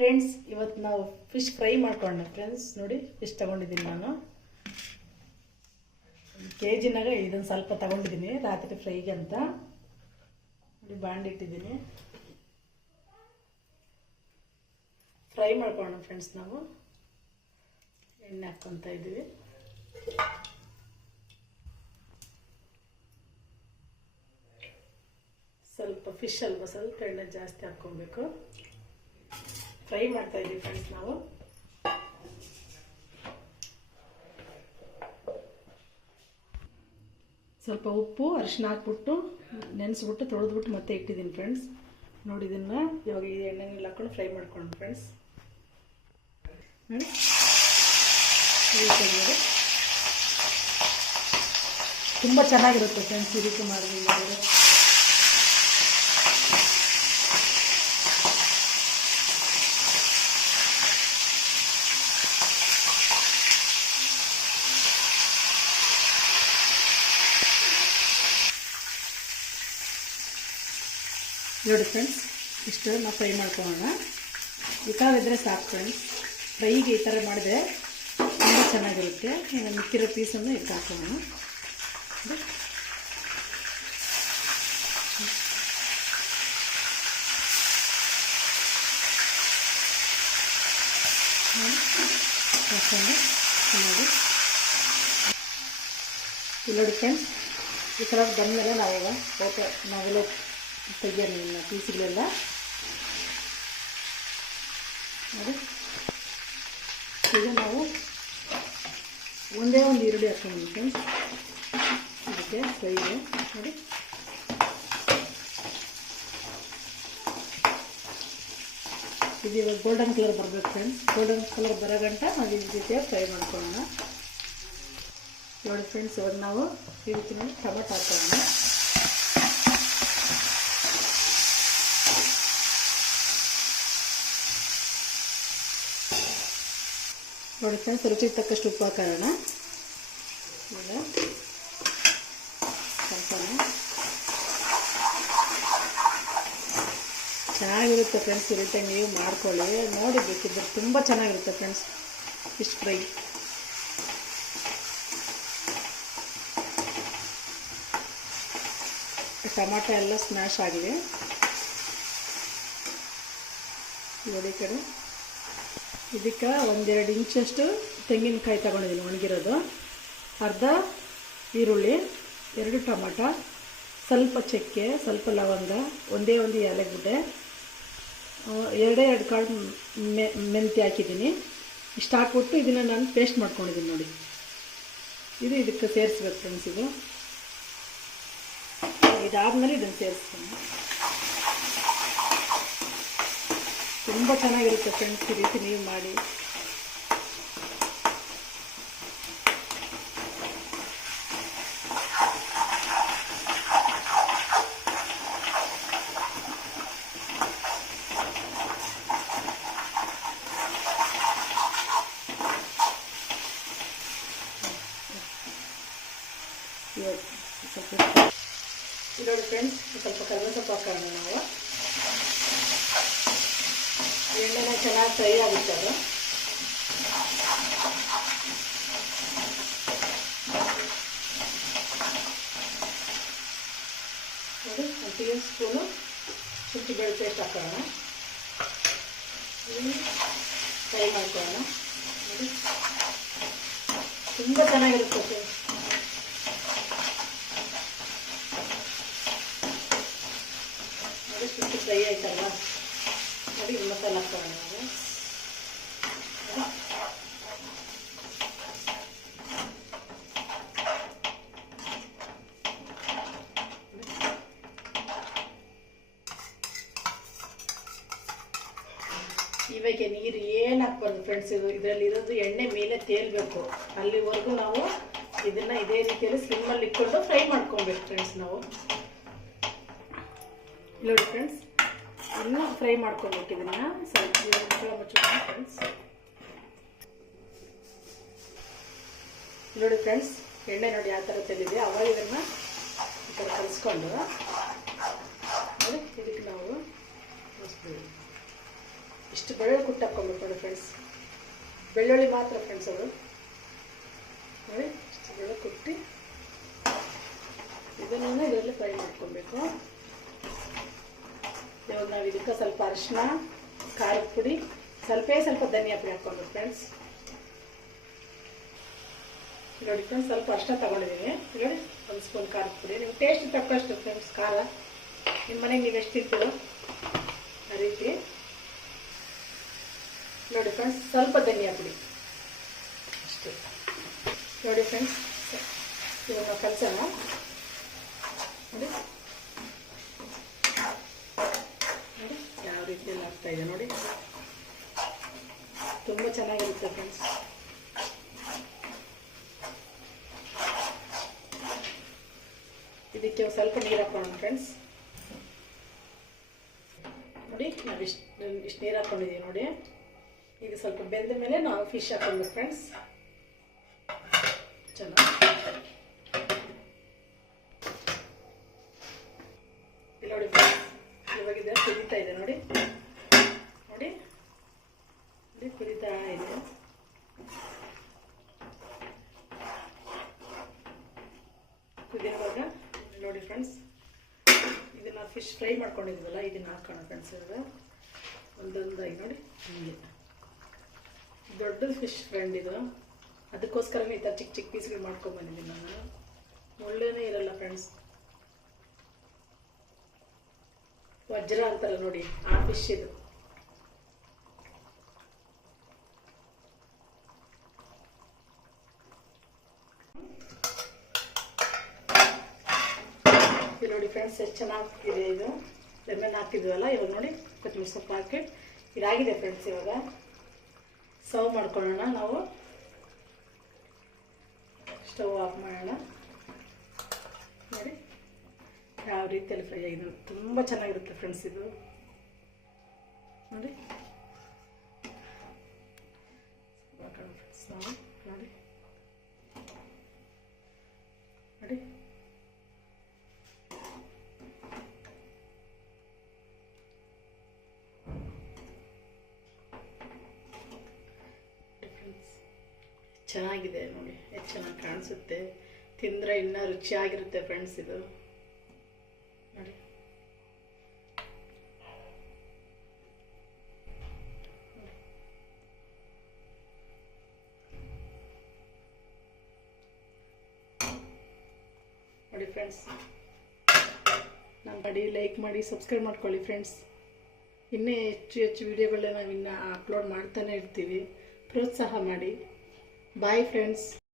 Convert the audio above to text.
Friends, ಇವತ್ತು ನಾವು fish fry ಮಾಡ್ಕೊಂಡೆ ಫ್ರೆಂಡ್ಸ್. ನೋಡಿ ಫಿಶ್ ತಗೊಂಡಿದ್ದೀನಿ ನಾನು. ಕೆಜಿನಾಗ ಇದನ್ನು ಸ್ವಲ್ಪ ತಗೊಂಡಿದ್ದೀನಿ ರಾತ್ರಿ ಫ್ರೈಗೆ ಅಂತ. ನೋಡಿ ಬಾಂಡ್ ಇಟ್ಟಿದ್ದೀನಿ, ಫ್ರೈ ಮಾಡ್ಕೊಳ್ಳೋಣ ಫ್ರೆಂಡ್ಸ್. ನಾವು ಎಣ್ಣೆ ಹಾಕ್ಕೊತಾ ಇದ್ದೀವಿ. ಸ್ವಲ್ಪ ಫಿಶ್ ಅಲ್ವಾ, ಸ್ವಲ್ಪ ಎಣ್ಣೆ ಜಾಸ್ತಿ ಹಾಕ್ಕೊಬೇಕು. ಫ್ರೈ ಮಾಡ್ತಾ ಇದ್ದೀವಿ ಫ್ರೆಂಡ್ಸ್ ನಾವು. ಸ್ವಲ್ಪ ಉಪ್ಪು ಅರಿಶಿನ ಹಾಕ್ಬಿಟ್ಟು ನೆನೆಸ್ಬಿಟ್ಟು ತೊಳೆದ್ಬಿಟ್ಟು ಮತ್ತೆ ಇಟ್ಟಿದ್ದೀನಿ ಫ್ರೆಂಡ್ಸ್. ನೋಡಿ ಇದನ್ನು ಇವಾಗ ಈ ಎಣ್ಣೆನೆಲ್ಲ ಹಾಕ್ಕೊಂಡು ಫ್ರೈ ಮಾಡ್ಕೊಂಡು ಫ್ರೆಂಡ್ಸ್. ತುಂಬ ಚೆನ್ನಾಗಿರುತ್ತೆ ಫ್ರೆಂಡ್ಸ್ ಈ ರೀತಿ ಮಾಡಿದ್ರೆ. ನೋಡಿ ಫ್ರೆಂಡ್ಸ್, ಇಷ್ಟು ನಾವು ಫ್ರೈ ಮಾಡ್ಕೊಳ್ಳೋಣ. ಈ ಥರ ಇದ್ದರೆ ಸಾಕು ಫ್ರೆಂಡ್ಸ್. ಫ್ರೈಗೆ ಈ ಥರ ಮಾಡಿದ್ರೆ ತುಂಬ ಚೆನ್ನಾಗಿರುತ್ತೆ. ಇನ್ನು ಮಿಕ್ಕಿರೋ ಪೀಸನ್ನು ಇದಕ್ಕೆ ಹಾಕೋಣ. ನೋಡಿ ಫ್ರೆಂಡ್ಸ್, ಈ ಥರ ಬಂದಮೇಲೆ ನಾವೆಲ್ಲ ತೆಗಿಯೋಣ ಇನ್ನು ಪೀಸ್ಗಳೆಲ್ಲ. ನೋಡಿ ಈಗ ನಾವು ಒಂದೇ ಒಂದು ಈರುಳ್ಳಿ ಹಾಕ್ಕೊಂಡು ಫ್ರೆಂಡ್ಸ್ ಅದಕ್ಕೆ ಫ್ರೈಗೆ. ನೋಡಿ ಇದು ಇವಾಗ ಗೋಲ್ಡನ್ ಕಲರ್ ಬರಬೇಕು ಫ್ರೆಂಡ್ಸ್. ಗೋಲ್ಡನ್ ಕಲರ್ ಬರೋ ಗಂಟ ನಾವು ಈ ರೀತಿ ಫ್ರೈ ಮಾಡ್ಕೊಳ್ಳೋಣ. ನೋಡಿ ಫ್ರೆಂಡ್ಸ್, ಇವಾಗ ನಾವು ಈ ರೀತಿ ಟೊಮೆಟೊ ಹಾಕೋಣ. ನೋಡಿ ಫ್ರೆಂಡ್ಸ್, ರುಚಿಗೆ ತಕ್ಕಷ್ಟು ಉಪ್ಪು ಹಾಕೋಣ. ಈಗ ಚೆನ್ನಾಗಿರುತ್ತೆ ಫ್ರೆಂಡ್ಸ್. ಈ ರೀತಿ ನೀವು ಮಾಡ್ಕೊಳ್ಳಿ, ನೋಡಿ ಬೇಕಿದ್ರೆ ತುಂಬ ಚೆನ್ನಾಗಿರುತ್ತೆ ಫ್ರೆಂಡ್ಸ್ ಫಿಶ್ ಫ್ರೈ. ಟೊಮಾಟೊ ಎಲ್ಲ ಸ್ಮ್ಯಾಶ್ ಆಗಿದೆ. ನೋಡಿ ಕಡೆ ಇದಕ್ಕೆ 1-2 ಇಂಚಷ್ಟು ತೆಂಗಿನಕಾಯಿ ತಗೊಂಡಿದ್ದೀನಿ ಒಣಗಿರೋದು, ಅರ್ಧ ಈರುಳ್ಳಿ, 2 ಟೊಮಾಟೊ, ಸ್ವಲ್ಪ ಚಕ್ಕೆ, ಸ್ವಲ್ಪ ಲವಂಗ, ಒಂದೇ ಒಂದು ಏಲಕ್ಕಿ, 2 ಕಾಳು ಮೆಂತ್ಯ ಹಾಕಿದ್ದೀನಿ. ಇಷ್ಟು ಹಾಕ್ಬಿಟ್ಟು ಇದನ್ನು ನಾನು ಪೇಸ್ಟ್ ಮಾಡ್ಕೊಂಡಿದ್ದೀನಿ. ನೋಡಿ ಇದು ಇದಕ್ಕೆ ಸೇರಿಸ್ಬೇಕು ಫ್ರೆಂಡ್ಸ್. ಇದಾದ್ಮೇಲೆ ಇದನ್ನು ಸೇರಿಸ್ತೀನಿ. ತುಂಬ ಚೆನ್ನಾಗಿರುತ್ತೆ ಫ್ರೆಂಡ್ಸ್ ಈ ರೀತಿ ನೀವು ಮಾಡಿ. ನೋಡಿ ಫ್ರೆಂಡ್ಸ್, ಸ್ವಲ್ಪ ಕರಿಬೇವು ಸೊಪ್ಪು ಹಾಕೋಣ ನಾವು. ಎಣ್ಣೆನ ಚೆನ್ನಾಗಿ ಫ್ರೈ ಆಗುತ್ತೆ ಅದು. ನೋಡಿ 1 ಟೀ ಸ್ಪೂನು ಶುಂಠಿ ಬೆಳ್ಳುಳ್ಳಿ ಪೇಸ್ಟ್ ಹಾಕೋಣ. ಫ್ರೈ ಮಾಡ್ಕೊಳ್ಳೋಣ. ನೋಡಿ ತುಂಬ ಚೆನ್ನಾಗಿರುತ್ತೆ. ನೋಡಿ ಶುಂಠಿ ಫ್ರೈ ಆಯ್ತಲ್ಲ. ನೋಡಿ ಮಸಾಲೆ ಹಾಕೋಣ ನಾವು. ಇವಾಗ ನೀರು ಏನು ಹಾಕ್ಬಾರ್ದು ಫ್ರೆಂಡ್ಸ್. ಇದರಲ್ಲಿ ಇರೋದು ಎಣ್ಣೆ ಮೇಲೆ ತೇಲ್ಬೇಕು. ಅಲ್ಲಿವರೆಗೂ ನಾವು ಇದನ್ನು ಇದೇ ರೀತಿಯಲ್ಲಿ ಸ್ಲಿಮ್ಮಲ್ಲಿ ಇಟ್ಕೊಂಡು ಫ್ರೈ ಮಾಡ್ಕೊಬೇಕು ಫ್ರೆಂಡ್ಸ್ ನಾವು. ನೋಡಿ ಫ್ರೆಂಡ್ಸ್, ಇನ್ನೂ ಫ್ರೈ ಮಾಡ್ಕೊಬೇಕು ಇದನ್ನು ಸ್ವಲ್ಪ ಫ್ರೆಂಡ್ಸ್. ನೋಡಿ ಫ್ರೆಂಡ್ಸ್, ಎಣ್ಣೆ ನೋಡಿ ಯಾವ ಥರ ತೆಲಿದೆ. ಅವಾಗ ಇದನ್ನು ಈ ಥರ ಕಲಿಸ್ಕೊಂಡು ನೋಡಿ ಇದಕ್ಕೆ ನಾವು ಇಷ್ಟು ಬೆಳ್ಳುಳ್ಳಿ ಕುಟ್ಟಿ ಹಾಕ್ಕೊಬೇಕು ನೋಡಿ ಫ್ರೆಂಡ್ಸ್. ಬೆಳ್ಳುಳ್ಳಿ ಮಾತ್ರ ಫ್ರೆಂಡ್ಸ್ ಅದು ನೋಡಿ. ಇಷ್ಟು ಬೆಳ್ಳುಳ್ಳಿ ಕುಟ್ಟಿ ಇದನ್ನು ಇದರಲ್ಲಿ ಫ್ರೈ ಮಾಡ್ಕೊಬೇಕು. ಇವಾಗ ನಾವು ಇದಕ್ಕೆ ಸ್ವಲ್ಪ ಅರಿಶಿನ, ಖಾರದ ಪುಡಿ, ಸ್ವಲ್ಪ ಧನಿಯಾ ಪುಡಿ ಹಾಕ್ಕೊಬೇಕು ಫ್ರೆಂಡ್ಸ್. ನೋಡಿ ಫ್ರೆಂಡ್ಸ್, ಸ್ವಲ್ಪ ಅರಿಶಿನ ತಗೊಂಡಿದ್ದೀನಿ. ನೋಡಿ 1 ಸ್ಪೂನ್ ಖಾರದ ಪುಡಿ. ನೀವು ಟೇಸ್ಟ್ ತಕ್ಕಷ್ಟು ಫ್ರೆಂಡ್ಸ್ ಖಾರ ನಿಮ್ಮ ಮನೆಗೆ ನೀವು ಎಷ್ಟು ತಿಂತೀರೋ ಆ ರೀತಿ. ನೋಡಿ ಫ್ರೆಂಡ್ಸ್, ಸ್ವಲ್ಪ ಧನಿಯಾ ಪುಡಿ ಅಷ್ಟೇ. ನೋಡಿ ಫ್ರೆಂಡ್ಸ್, ಇವಾಗ ಕಲಸೋಣ. ನೋಡಿ ನೋಡಿ ಯಾವ ರೀತಿಯಲ್ಲಿ ಆಗ್ತಾಯಿದೆ ನೋಡಿ. ತುಂಬ ಚೆನ್ನಾಗಿರುತ್ತೆ ಫ್ರೆಂಡ್ಸ್. ಇದಕ್ಕೆ ಸ್ವಲ್ಪ ನೀರು ಹಾಕೋಣ ಫ್ರೆಂಡ್ಸ್. ನೋಡಿ ನಾವು ಇಷ್ಟು ನೀರು ಹಾಕ್ಕೊಂಡಿದ್ದೀವಿ ನೋಡಿ. ಇದು ಸ್ವಲ್ಪ ಬೆಂದ ಮೇಲೆ ನಾವು ಫಿಶ್ ಹಾಕ್ಕೊಳ್ಬೇಕು ಫ್ರೆಂಡ್ಸ್. ಚೆನ್ನಾಗಿ ಇಲ್ಲಿ ನೋಡಿ ಫ್ರೆಂಡ್ಸ್, ಇವಾಗಿದೆ ಕುದೀತಾ ಇದೆ ನೋಡಿ. ನೋಡಿ ನೋಡಿ ಕುದೀತಾ ಇದೆ. ಕುದಿಯುವಾಗ ನೋಡಿ ಫ್ರೆಂಡ್ಸ್, ಇದನ್ನು ಫಿಶ್ ಫ್ರೈ ಮಾಡ್ಕೊಂಡಿದ್ದೀವಲ್ಲ ಇದನ್ನು ಹಾಕೋಣ ಫ್ರೆಂಡ್ಸ್. ಇವಾಗ ಒಂದೊಂದಾಗಿ ನೋಡಿ ಹೀಗೆ ದೊಡ್ಡದು ಫಿಶ್ ಫ್ರೆಂಡ್ ಇದು. ಅದಕ್ಕೋಸ್ಕರನೇ ಈ ಥರ ಚಿಕ್ಕ ಚಿಕ್ಕ ಪೀಸ್ಗಳು ಮಾಡ್ಕೊಂಡ್ಬಂದಿದ್ದೀನಿ ನಾನು. ಒಳ್ಳೆಯೇ ಇರಲ್ಲ ಫ್ರೆಂಡ್ಸ್. ವಜ್ರ ಅಂತಾರ ನೋಡಿ ಆ ಫಿಶ್ ಇದು. ನೋಡಿ ಫ್ರೆಂಡ್ಸ್, ಎಷ್ಟು ಚೆನ್ನಾಗಿದೆ ಇದು. ಲೆಮನ್ ಹಾಕಿದ್ವಲ್ಲ, ಇವಾಗ ನೋಡಿ ಕೊತ್ತಂಬರಿ ಸೊಪ್ಪು ಹಾಕಿ ಇದಾಗಿದೆ ಫ್ರೆಂಡ್ಸ್. ಇವಾಗ ಸರ್ವ್ ಮಾಡ್ಕೊಳ್ಳೋಣ. ನಾವು ಸ್ಟವ್ ಆಫ್ ಮಾಡೋಣ. ನೋಡಿ ಯಾವ ರೀತಿಯಲ್ಲಿ ಫ್ರೈ ಆಗಿದೆ. ತುಂಬ ಚೆನ್ನಾಗಿರುತ್ತೆ ಫ್ರೆಂಡ್ಸ್ ಇದು ನೋಡಿ. ಫ್ರೆಂಡ್ಸ್ ನಾವು ನೋಡಿ ನೋಡಿ ಚೆನ್ನಾಗಿದೆ ನೋಡಿ. ಎಷ್ಟು ಚೆನ್ನಾಗಿ ಕಾಣಿಸುತ್ತೆ. ತಿಂದರೆ ಇನ್ನೂ ರುಚಿಯಾಗಿರುತ್ತೆ ಫ್ರೆಂಡ್ಸ್ ಇದು ನೋಡಿ. ನೋಡಿ ಫ್ರೆಂಡ್ಸ್, ನಮ್ಮ ಕಡೆ ಲೈಕ್ ಮಾಡಿ ಸಬ್ಸ್ಕ್ರೈಬ್ ಮಾಡ್ಕೊಳ್ಳಿ ಫ್ರೆಂಡ್ಸ್. ಇನ್ನೂ ಹೆಚ್ಚು ವಿಡಿಯೋಗಳನ್ನ ನಾವು ಇನ್ನೂ ಅಪ್ಲೋಡ್ ಮಾಡ್ತಾನೆ ಇರ್ತೀವಿ. ಪ್ರೋತ್ಸಾಹ ಮಾಡಿ. Bye friends.